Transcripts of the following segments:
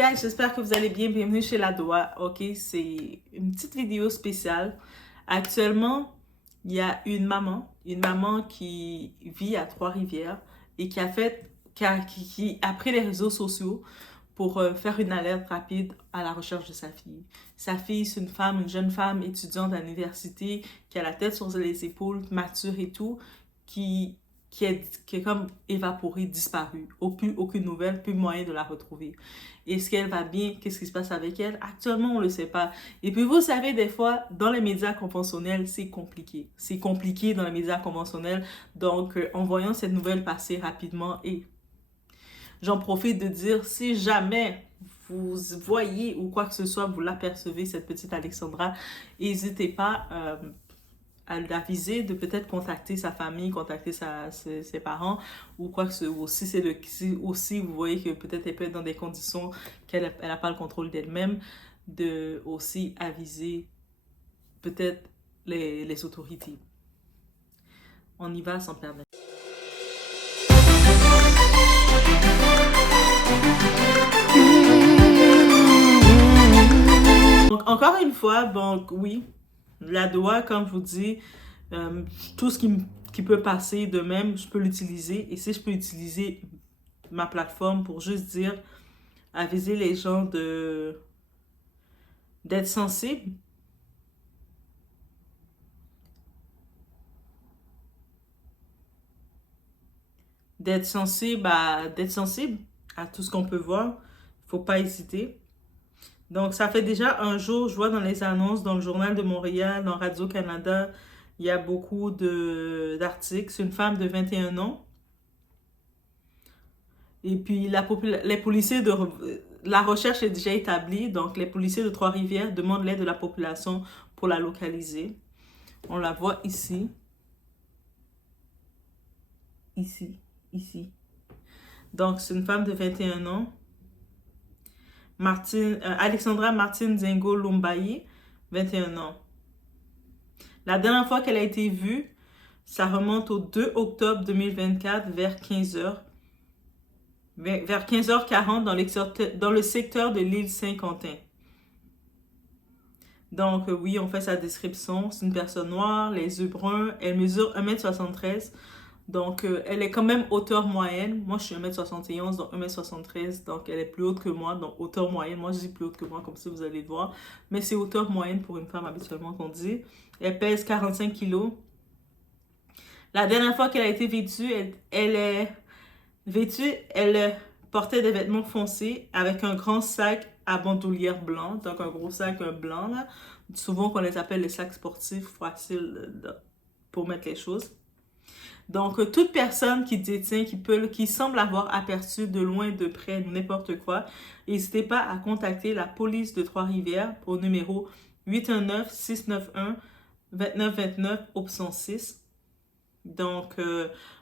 guys, j'espère que vous allez bien. Bienvenue chez La Doa. Ok, c'est une petite vidéo spéciale. Actuellement, il y a une maman qui vit à Trois-Rivières et qui a pris les réseaux sociaux pour faire une alerte rapide à la recherche de sa fille. Sa fille, c'est une jeune femme étudiante à l'université qui a la tête sur les épaules, mature et tout, qui qui est comme évaporée, disparue. Aucune nouvelle, plus moyen de la retrouver. Est-ce qu'elle va bien? Qu'est-ce qui se passe avec elle? Actuellement, on ne le sait pas. Et puis, vous savez, des fois, dans les médias conventionnels, c'est compliqué. C'est compliqué dans les médias conventionnels. Donc, en voyant cette nouvelle passer rapidement, et j'en profite de dire, si jamais vous voyez ou quoi que ce soit, vous l'apercevez, cette petite Alexandra, n'hésitez pas à l'aviser de peut-être contacter sa famille, contacter ses parents ou quoi que ce soit. Si aussi vous voyez que peut-être elle peut être dans des conditions qu'elle n'a pas le contrôle d'elle-même, de aussi aviser peut-être les autorités. On y va sans perdre. Donc, encore une fois, donc oui, la doigt, comme je vous dis, tout ce qui peut passer de même, je peux l'utiliser. Et si je peux utiliser ma plateforme pour juste dire, aviser les gens d'être sensibles. D'être sensible à tout ce qu'on peut voir. Il ne faut pas hésiter. Donc, ça fait déjà un jour, je vois dans les annonces, dans le Journal de Montréal, dans Radio-Canada, il y a beaucoup d'articles. C'est une femme de 21 ans. Et puis, les policiers la recherche est déjà établie. Donc, les policiers de Trois-Rivières demandent l'aide de la population pour la localiser. On la voit ici. Ici. Donc, c'est une femme de 21 ans. Alexandra Martine Zengo Lombayi, 21 ans. La dernière fois qu'elle a été vue, ça remonte au 2 octobre 2024 vers 15h. Vers 15h40 dans le secteur de l'île Saint-Quentin. Donc, oui, on fait sa description. C'est une personne noire, les yeux bruns. Elle mesure 1m73. Donc, elle est quand même hauteur moyenne. Moi, je suis 1m71, donc 1m73. Donc, elle est plus haute que moi. Donc, hauteur moyenne. Moi, je dis plus haute que moi, comme ça, vous allez le voir. Mais c'est hauteur moyenne pour une femme, habituellement, qu'on dit. Elle pèse 45 kilos. La dernière fois qu'elle a été vêtue, elle portait des vêtements foncés avec un grand sac à bandoulière blanc. Donc, un gros sac blanc, là. Souvent, qu'on les appelle les sacs sportifs, faciles pour mettre les choses. Donc, toute personne qui détient, qui semble avoir aperçu de loin, de près, n'importe quoi, n'hésitez pas à contacter la police de Trois-Rivières au numéro 819-691-2929, option 6. Donc,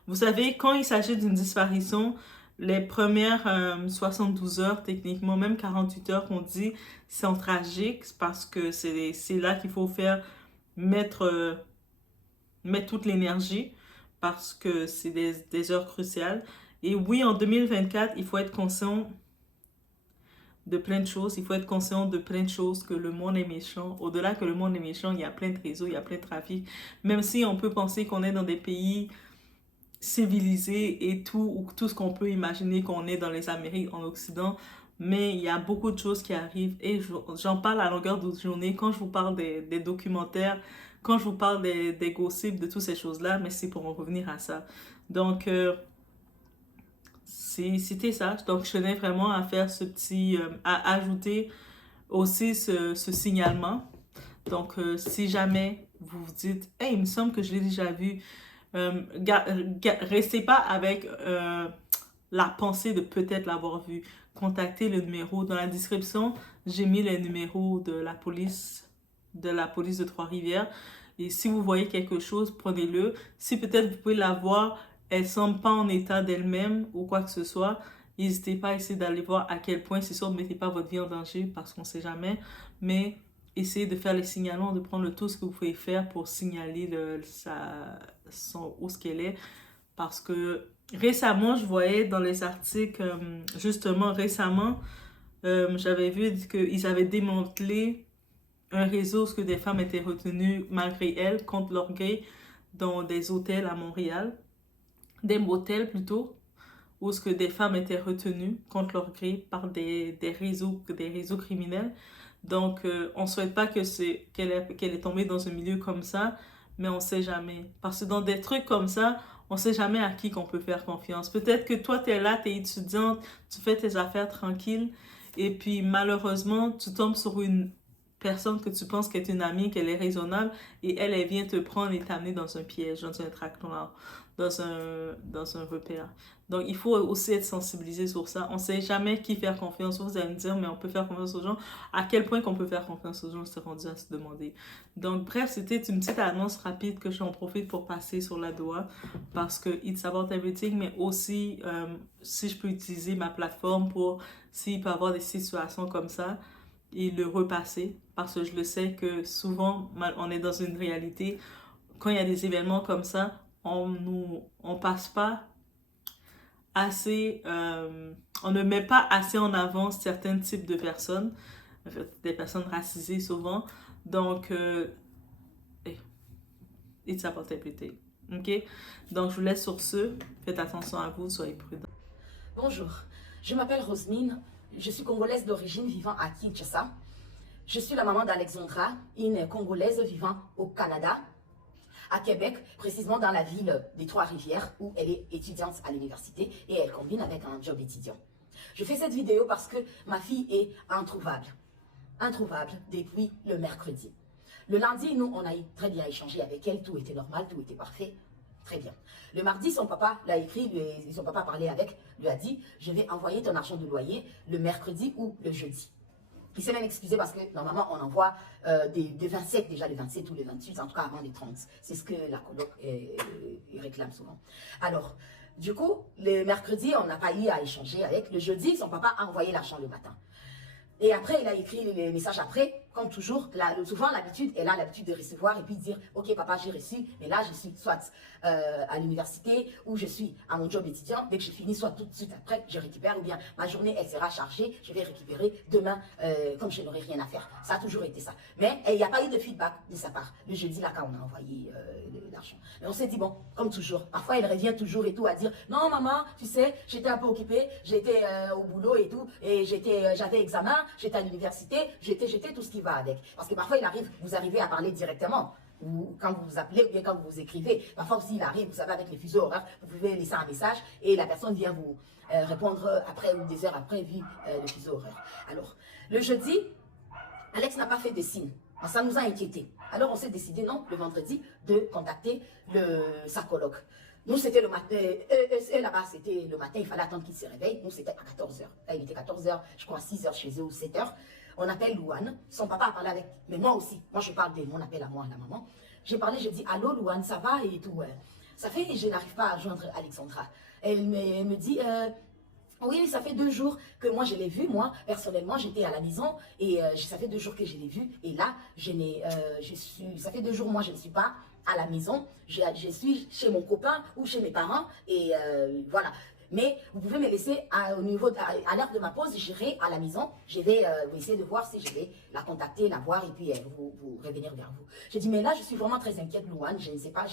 vous savez, quand il s'agit d'une disparition, les premières 72 heures, techniquement, même 48 heures qu'on dit, sont tragiques parce que c'est là qu'il faut mettre toute l'énergie, parce que c'est des heures cruciales. Et oui, en 2024, il faut être conscient de plein de choses. Il faut être conscient de plein de choses, que le monde est méchant. Au-delà que le monde est méchant, il y a plein de réseaux, il y a plein de trafic. Même si on peut penser qu'on est dans des pays civilisés et tout, ou tout ce qu'on peut imaginer qu'on est dans les Amériques, en Occident, mais il y a beaucoup de choses qui arrivent et j'en parle à longueur de journée quand je vous parle des documentaires, quand je vous parle des gossips, de toutes ces choses-là, mais c'est pour en revenir à ça. Donc, c'était ça. Donc, je tenais vraiment à faire à ajouter aussi ce signalement. Donc, si jamais vous vous dites, hey, il me semble que je l'ai déjà vu, restez pas avec la pensée de peut-être l'avoir vu. Contactez le numéro. Dans la description, j'ai mis les numéros de la police de Trois-Rivières. Et si vous voyez quelque chose, prenez-le. Si peut-être vous pouvez la voir, elle semble pas en état d'elle-même ou quoi que ce soit, n'hésitez pas à essayer d'aller voir à quel point. C'est sûr, ne mettez pas votre vie en danger parce qu'on sait jamais. Mais essayez de faire les signalements, de prendre tout ce que vous pouvez faire pour signaler où ce qu'elle est. Parce que récemment, je voyais dans les articles, justement récemment, J'avais vu qu'ils avaient démantelé un réseau où des femmes étaient retenues malgré elles, contre leur gré, dans des hôtels à Montréal, des motels plutôt, où ce que des femmes étaient retenues contre leur gré par des réseaux criminels. Donc, on ne souhaite pas qu'elle est tombée dans un milieu comme ça, mais on ne sait jamais. Parce que dans des trucs comme ça, on ne sait jamais à qui qu'on peut faire confiance. Peut-être que toi, tu es là, tu es étudiante, tu fais tes affaires tranquilles, et puis malheureusement, tu tombes sur une personne que tu penses qu'elle est une amie, qu'elle est raisonnable, et elle vient te prendre et t'amener dans un piège, dans un trac noir, dans un repère. Donc, il faut aussi être sensibilisé sur ça. On ne sait jamais qui faire confiance. Vous allez me dire, mais on peut faire confiance aux gens. À quel point qu'on peut faire confiance aux gens, c'est rendu à se demander. Donc, bref, c'était une petite annonce rapide que j'en profite pour passer sur la doigt parce que it's about everything, mais aussi, si je peux utiliser ma plateforme pour, s'il peut y avoir des situations comme ça, et le repasser parce que je le sais que souvent, on est dans une réalité. Quand il y a des événements comme ça, on passe pas assez, on ne met pas assez en avant certains types de personnes, des personnes racisées souvent. Donc, it's about everything. OK? Donc, je vous laisse sur ce. Faites attention à vous, soyez prudents. Bonjour, je m'appelle Roselyne, je suis congolaise d'origine vivant à Kinshasa. Je suis la maman d'Alexandra, une Congolaise vivant au Canada, à Québec, précisément dans la ville des Trois-Rivières, où elle est étudiante à l'université et elle combine avec un job étudiant. Je fais cette vidéo parce que ma fille est introuvable depuis le mercredi. Le lundi, nous, on a très bien échangé avec elle, tout était normal, tout était parfait, très bien. Le mardi, son papa l'a écrit, son papa a parlé avec, lui a dit, je vais envoyer ton argent de loyer le mercredi ou le jeudi. Il s'est même excusé parce que normalement on envoie des 27, déjà les 27 ou les 28, en tout cas avant les 30. C'est ce que la coloc réclame souvent. Alors, du coup, le mercredi, on n'a pas eu à échanger avec. Le jeudi, son papa a envoyé l'argent le matin. Et après, il a écrit les messages après, comme toujours. Souvent, l'habitude, elle a l'habitude de recevoir et puis de dire, ok papa, j'ai reçu, mais là, je suis soit à l'université ou je suis à mon job étudiant. Dès que je finis, soit tout de suite après, je récupère ou bien ma journée, elle sera chargée, je vais récupérer demain, comme je n'aurai rien à faire. Ça a toujours été ça. Mais il n'y a pas eu de feedback de sa part. Le jeudi, là, quand on a envoyé l'argent. Mais on s'est dit, bon, comme toujours, parfois, elle revient toujours et tout à dire, non maman, tu sais, j'étais un peu occupée, j'étais au boulot et tout, et j'avais examen, j'étais à l'université, j'étais tout ce qui va avec. Parce que parfois, vous arrivez à parler directement, ou quand vous vous appelez, ou bien quand vous vous écrivez. Parfois aussi, il arrive, vous savez, avec les fuseaux horaires, vous pouvez laisser un message et la personne vient vous répondre après ou des heures après, vu le fuseau horaire. Alors, le jeudi, Alex n'a pas fait de signe. Ça nous a inquiétés. Alors, on s'est décidé, non, le vendredi, de contacter sa coloc. Nous, c'était le matin, eux là-bas, c'était le matin, il fallait attendre qu'ils se réveillent. Nous, c'était à 14h. Là, il était 14h, je crois 6h chez eux ou 7h. On appelle Louane. Son papa a parlé avec, mais moi aussi. Moi, je parle de mon appel à moi, à la maman. J'ai parlé, j'ai dit, allô Louane, ça va et tout. Ça fait, je n'arrive pas à joindre Alexandra. Elle me dit, oui, ça fait 2 jours que moi je l'ai vu. Moi, personnellement, j'étais à la maison et ça fait 2 jours que je l'ai vu. Et là, ça fait 2 jours, moi, je ne suis pas à la maison. Je suis chez mon copain ou chez mes parents. Et voilà. Mais vous pouvez me laisser à l'heure de ma pause, j'irai à la maison. Je vais essayer de voir si je vais la contacter, la voir et puis vous revenir vers vous. J'ai dit, mais là, je suis vraiment très inquiète, Louane. Je ne sais pas.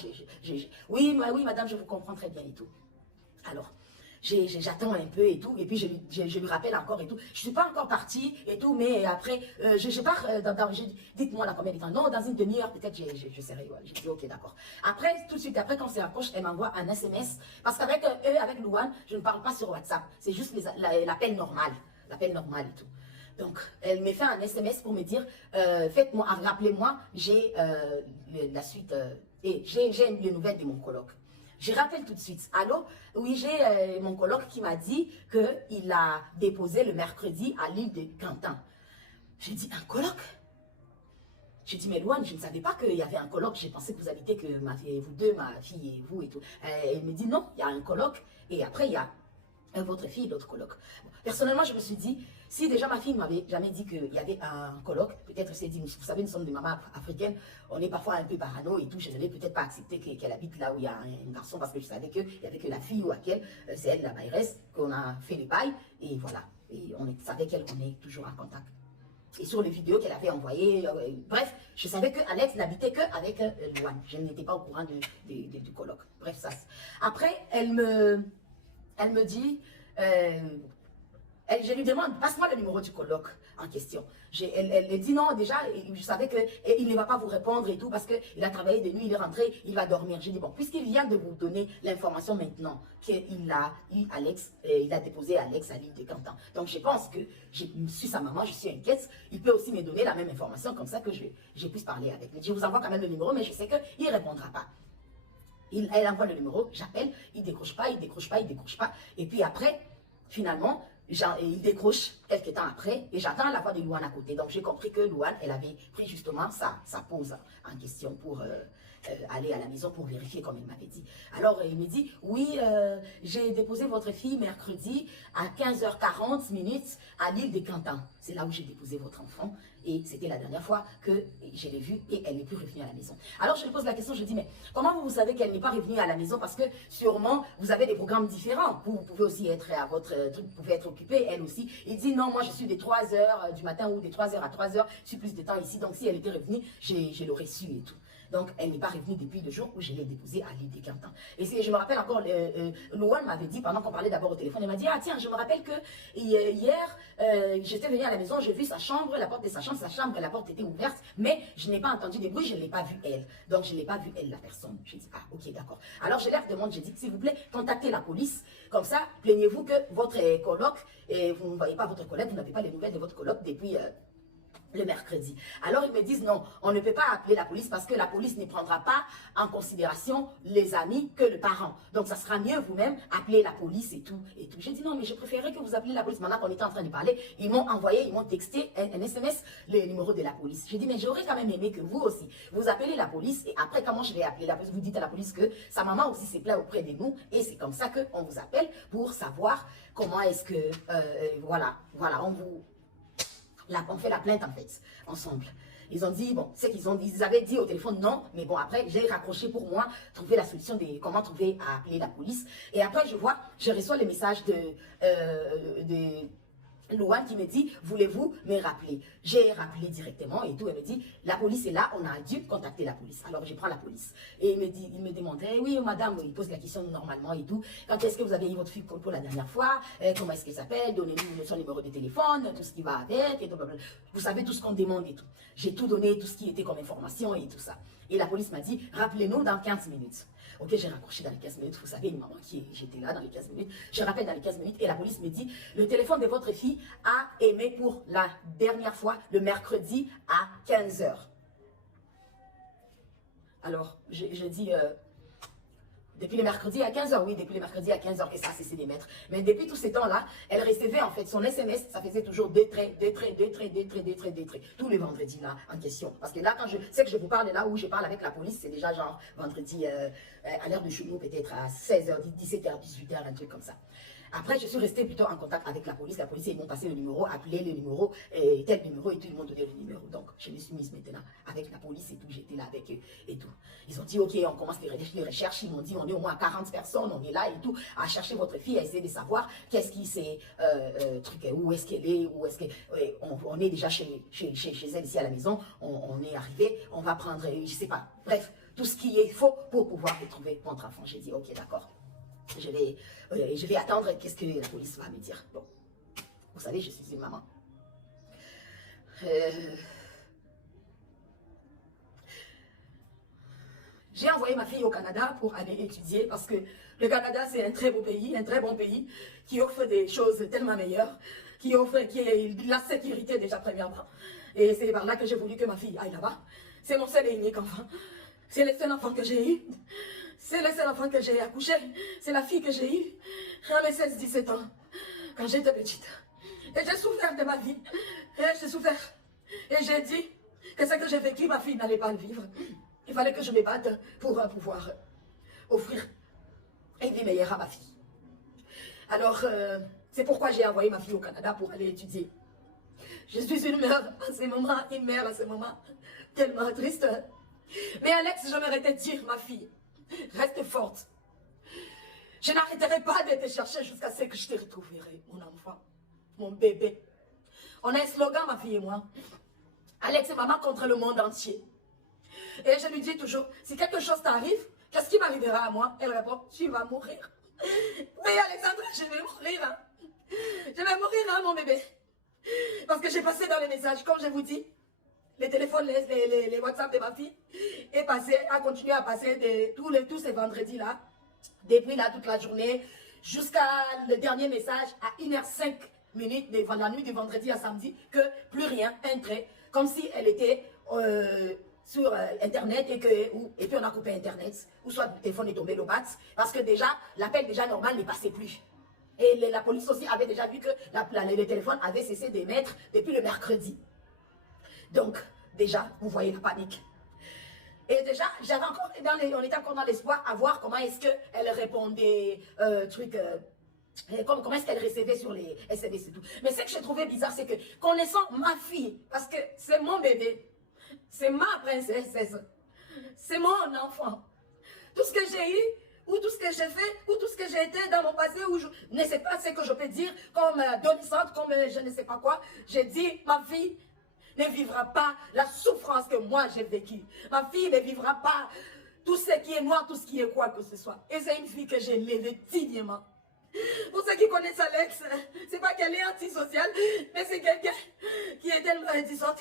Oui, madame, je vous comprends très bien et tout. Alors, j'attends un peu et tout, et puis je lui rappelle encore et tout. Je suis pas encore partie et tout, mais après, je pars dites-moi là combien de temps. Non, dans une demi-heure, peut-être, je serai. Ouais. J'ai dit, ok, d'accord. Après, tout de suite, après, quand c'est approche, elle m'envoie un SMS, parce qu'avec eux, avec Louane, je ne parle pas sur WhatsApp. C'est juste l'appel normal. L'appel normal et tout. Donc, elle me fait un SMS pour me dire, faites-moi, rappelez-moi, j'ai la suite, et j'ai les nouvelles de mon coloc. Je rappelle tout de suite. Allô? Oui, j'ai mon coloc qui m'a dit qu'il a déposé le mercredi à l'île de Quentin. J'ai dit, un coloc? J'ai dit, mais Louane, je ne savais pas qu'il y avait un coloc. J'ai pensé que vous habitez que vous deux, ma fille et vous et tout. Elle me dit, non, il y a un coloc. Et après, il y a votre fille et l'autre coloc. Bon, personnellement, je me suis dit, si déjà ma fille ne m'avait jamais dit qu'il y avait un coloc, peut-être elle s'est dit, vous savez, nous sommes des mamans africaines, on est parfois un peu parano et tout, je n'avais peut-être pas accepté qu'elle habite là où il y a un garçon parce que je savais qu'il n'y avait que la fille ou laquelle, c'est elle la maîtresse, qu'on a fait les bails et voilà. Et savait qu'elle on est toujours en contact. Et sur les vidéos qu'elle avait envoyées, bref, je savais que Alex n'habitait qu'avec Louane. Je n'étais pas au courant du colloque. Bref, ça. Après, elle me dit, je lui demande, passe-moi le numéro du colloque en question. Elle dit non, déjà, je savais qu'il ne va pas vous répondre et tout, parce qu'il a travaillé de nuit, il est rentré, il va dormir. J'ai dit, bon, puisqu'il vient de vous donner l'information maintenant qu'il a eu Alex, il a déposé Alex à l'île de Cantan. Donc, je pense que je suis sa maman, je suis inquiète. Il peut aussi me donner la même information, comme ça que je puisse parler avec lui. Je vous envoie quand même le numéro, mais je sais qu'il ne répondra pas. Elle envoie le numéro, j'appelle, il ne décroche pas, il ne décroche pas, il ne décroche pas. Et puis après, finalement, il décroche quelques temps après et j'attends la voix de Louane à côté. Donc j'ai compris que Louane, elle avait pris justement sa pause en question pour aller à la maison pour vérifier comme il m'avait dit. Alors il me dit, oui, j'ai déposé votre fille mercredi à 15h40 à l'île de Cantan. C'est là où j'ai déposé votre enfant et c'était la dernière fois que je l'ai vue et elle n'est plus revenue à la maison. Alors je lui pose la question, je dis, mais comment vous savez qu'elle n'est pas revenue à la maison? Parce que sûrement vous avez des programmes différents. Vous pouvez aussi être à votre truc, vous pouvez être occupé, elle aussi. Il dit, non, moi je suis des 3h du matin ou des 3h à 3h, je suis plus de temps ici. Donc si elle était revenue, je l'aurais su et tout. Donc, elle n'est pas revenue depuis le jour où je l'ai déposée à l'île de Cantan. Et je me rappelle encore, Louane m'avait dit, pendant qu'on parlait d'abord au téléphone, elle m'a dit, ah tiens, je me rappelle que hier, j'étais venue à la maison, j'ai vu sa chambre, la porte de sa chambre, la porte était ouverte, mais je n'ai pas entendu des bruits, je ne l'ai pas vue elle. Donc, je n'ai pas vu elle, la personne. J'ai dit, ah ok, d'accord. Alors, je leur demande, j'ai dit, s'il vous plaît, contactez la police. Comme ça, plaignez-vous que votre coloc, vous ne voyez pas votre collègue, vous n'avez pas les nouvelles de votre coloc depuis... le mercredi. Alors ils me disent non, on ne peut pas appeler la police parce que la police ne prendra pas en considération les amis que le parent. Donc ça sera mieux vous-même appeler la police et tout. J'ai dit non, mais je préférerais que vous appeliez la police. Maintenant qu'on était en train de parler, ils m'ont texté un SMS, le numéro de la police. J'ai dit mais j'aurais quand même aimé que vous aussi, vous appelez la police et après comment je vais appeler la police? Vous dites à la police que sa maman aussi s'est plaint auprès de nous et c'est comme ça qu'on vous appelle pour savoir comment est-ce que, voilà, on fait la plainte en fait, ensemble. Ils ont dit, bon, c'est ils avaient dit au téléphone non, mais bon, après, j'ai raccroché pour moi, trouver la solution de comment trouver à appeler la police. Et après, je reçois le message de Louane qui me dit, voulez-vous me rappeler? J'ai rappelé directement et tout. Elle me dit, la police est là, on a dû contacter la police. Alors je prends la police. Et il me demandait, oui madame, il pose la question normalement et tout. Quand est-ce que vous avez eu votre fille pour la dernière fois? Comment est-ce qu'elle s'appelle? Donnez-nous son numéro de téléphone, tout ce qui va avec. Et tout, vous savez tout ce qu'on demande et tout. J'ai tout donné, tout ce qui était comme information et tout ça. Et la police m'a dit, rappelez-nous dans 15 minutes. Ok, j'ai raccroché dans les 15 minutes. Vous savez, une maman j'étais là dans les 15 minutes. Je rappelle dans les 15 minutes et la police me dit, le téléphone de votre fille a aimé pour la dernière fois le mercredi à 15h. Alors, je dis, depuis le mercredi à 15h, oui, depuis le mercredi à 15h que ça a cessé d'émettre. Mais depuis tous ces temps-là, elle recevait en fait son SMS, ça faisait toujours des traits, tous les vendredis là, en question. Parce que là, quand je sais que je vous parle là où je parle avec la police, c'est déjà genre vendredi à l'heure de chez nous, peut-être à 16h, 17h, 18h, un truc comme ça. Après, je suis restée plutôt en contact avec la police. La police, ils m'ont passé le numéro, appelé le numéro, tel numéro et tout, ils m'ont donné le numéro. Donc, je me suis mise maintenant avec la police et tout. J'étais là avec eux et tout. Ils ont dit, ok, on commence les recherches. Ils m'ont dit, on est au moins 40 personnes, on est là et tout, à chercher votre fille, à essayer de savoir qu'est-ce qui s'est, où est-ce qu'elle est, où est-ce on est déjà chez elle ici à la maison. On est arrivé, on va prendre, je sais pas. Bref, tout ce qui est faux pour pouvoir retrouver votre enfant. J'ai dit, ok, d'accord. Je vais attendre qu'est-ce que la police va me dire. Bon, vous savez, je suis une maman. J'ai envoyé ma fille au Canada pour aller étudier parce que le Canada, c'est un très beau pays, un très bon pays qui offre des choses tellement meilleures, qui est la sécurité déjà premièrement. Et c'est par là que j'ai voulu que ma fille aille là-bas. C'est mon seul et unique enfant. C'est le seul enfant que j'ai eu. C'est le seul enfant que j'ai accouché. C'est la fille que j'ai eue à mes 16-17 ans, quand j'étais petite. Et j'ai souffert de ma vie. Et j'ai souffert. Et j'ai dit que ce que j'ai vécu, ma fille n'allait pas le vivre. Il fallait que je me batte pour pouvoir offrir une vie meilleure à ma fille. Alors, c'est pourquoi j'ai envoyé ma fille au Canada pour aller étudier. Je suis une mère à ce moment, tellement triste. Mais Alex, j'aimerais te dire, ma fille, reste forte. Je n'arrêterai pas de te chercher jusqu'à ce que je te retrouverai, mon enfant. mon bébé. On a un slogan, ma fille et moi. Alex et maman contre le monde entier. Et je lui dis toujours, si quelque chose t'arrive, qu'est-ce qui m'arrivera à moi? Elle répond, tu vas mourir. Mais Alexandra, je vais mourir. Hein. Je vais mourir, hein, mon bébé. Parce que j'ai passé dans les messages, comme je vous dis, les téléphones, les WhatsApp de ma fille, a continué à passer tous ces vendredis-là, depuis là toute la journée, jusqu'à le dernier message à 1h05 de la nuit du vendredi à samedi, que plus rien entrait, comme si elle était sur Internet et puis on a coupé Internet, ou soit le téléphone est tombé le bat, parce que déjà, l'appel déjà normal ne passait plus. Et la police aussi avait déjà vu que le téléphone avait cessé d'émettre depuis le mercredi. Donc, déjà, vous voyez la panique. Et déjà, on était encore dans l'espoir à voir comment est-ce qu'elle répondait, comment est-ce qu'elle recevait sur les SMS et tout. Mais ce que j'ai trouvé bizarre, c'est que connaissant ma fille, parce que c'est mon bébé, c'est ma princesse, c'est mon enfant, tout ce que j'ai eu, ou tout ce que j'ai fait, ou tout ce que j'ai été dans mon passé, où je ne sais pas ce que je peux dire comme adolescente, comme je ne sais pas quoi, j'ai dit, ma fille ne vivra pas la souffrance que moi j'ai vécue. Ma fille ne vivra pas tout ce qui est noir, tout ce qui est quoi que ce soit. Et c'est une fille que j'ai élevée dignement. Pour ceux qui connaissent Alex, c'est pas qu'elle est antisociale, mais c'est quelqu'un qui est tellement réticente,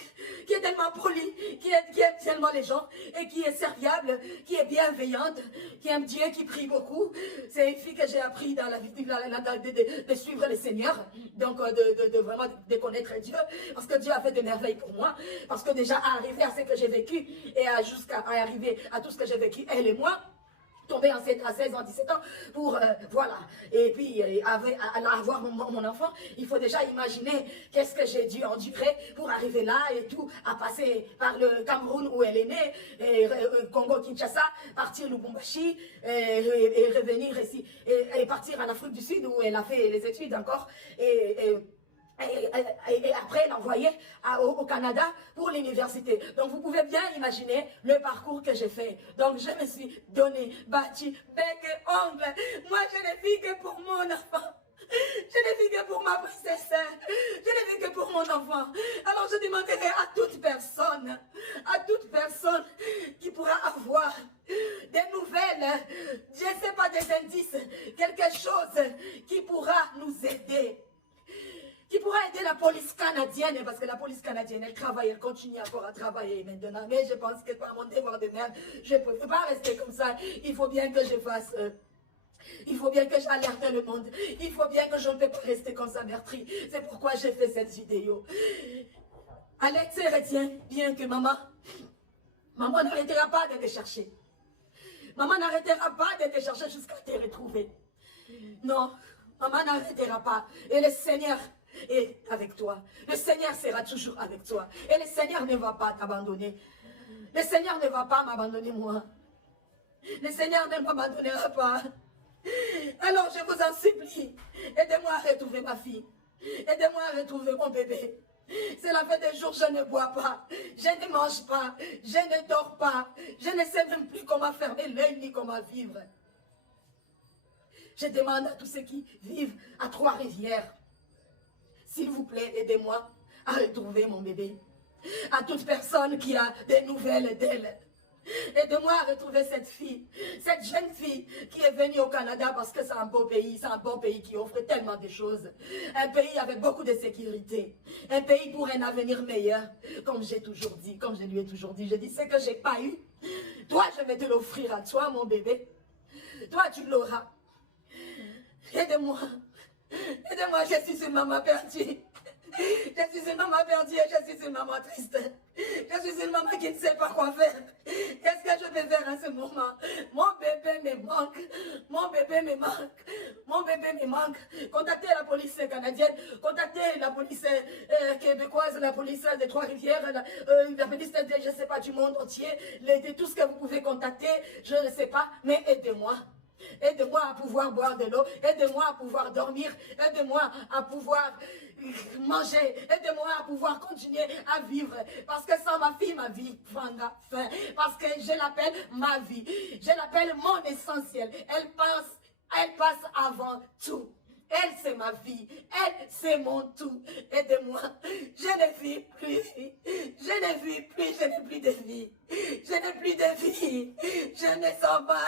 qui est tellement polie, qui aime tellement les gens, et qui est serviable, qui est bienveillante, qui aime Dieu, qui prie beaucoup. C'est une fille que j'ai appris dans la vie de suivre le Seigneur, donc de vraiment de connaître Dieu, parce que Dieu a fait des merveilles pour moi, parce que déjà à arriver à ce que j'ai vécu, et jusqu'à arriver à tout ce que j'ai vécu, elle et moi, tombée enceinte à 16 ans, 17 ans, pour, voilà, et puis avoir mon enfant, il faut déjà imaginer qu'est-ce que j'ai dû endurer pour arriver là et tout, à passer par le Cameroun où elle est née, et Congo-Kinshasa, partir Lubumbashi, et revenir ici, et partir en Afrique du Sud où elle a fait les études encore, et après l'envoyer au Canada pour l'université. Donc vous pouvez bien imaginer le parcours que j'ai fait. Donc je me suis donné, battu, bec et ongle. Moi je ne vis que pour mon enfant. Je ne vis que pour ma princesse. Je ne vis que pour mon enfant. Alors je demanderai à toute personne qui pourra avoir des nouvelles, je ne sais pas, des indices, quelque chose qui pourra nous aider, qui pourra aider la police canadienne, parce que la police canadienne, elle travaille, elle continue encore à travailler maintenant. Mais je pense que par mon devoir de mère, je ne peux pas rester comme ça. Il faut bien que je fasse... il faut bien que j'alerte le monde. Il faut bien que je ne peux pas rester comme ça meurtrie. C'est pourquoi j'ai fait cette vidéo. Alex, retiens bien que maman n'arrêtera pas de te chercher. Maman n'arrêtera pas de te chercher jusqu'à te retrouver. Non, maman n'arrêtera pas. Et le Seigneur est avec toi. Le Seigneur sera toujours avec toi. Et le Seigneur ne va pas t'abandonner. Le Seigneur ne va pas m'abandonner moi. Le Seigneur ne m'abandonnera pas. Alors je vous en supplie, aidez-moi à retrouver ma fille. Aidez-moi à retrouver mon bébé. Cela fait des jours que je ne bois pas, je ne mange pas, je ne dors pas. Je ne sais même plus comment fermer l'œil ni comment vivre. Je demande à tous ceux qui vivent à Trois-Rivières, s'il vous plaît, aidez-moi à retrouver mon bébé. À toute personne qui a des nouvelles d'elle, aidez-moi à retrouver cette fille, cette jeune fille qui est venue au Canada parce que c'est un beau pays qui offre tellement de choses. Un pays avec beaucoup de sécurité, un pays pour un avenir meilleur. Comme j'ai toujours dit, comme je lui ai toujours dit, je dis ce que j'ai pas eu. Toi, je vais te l'offrir à toi, mon bébé. Toi, tu l'auras. Aidez-moi. Aidez-moi, je suis une maman perdue. Je suis une maman perdue et je suis une maman triste. Je suis une maman qui ne sait pas quoi faire. Qu'est-ce que je vais faire en ce moment? Mon bébé me manque. Mon bébé me manque. Mon bébé me manque. Contactez la police canadienne. Contactez la police québécoise, la police de Trois-Rivières, la police de, je ne sais pas, du monde entier. Tout ce que vous pouvez contacter, je ne sais pas, mais aidez-moi. Aide-moi à pouvoir boire de l'eau, aide-moi à pouvoir dormir, aide-moi à pouvoir manger, aide-moi à pouvoir continuer à vivre. Parce que sans ma fille, ma vie prendra fin. Parce que je l'appelle ma vie, je l'appelle mon essentiel. Elle passe avant tout. Elle, c'est ma vie. Elle, c'est mon tout. Aidez-moi. Je ne vis plus. Je ne vis plus. Je n'ai plus de vie. Je n'ai plus de vie. Je ne sens pas.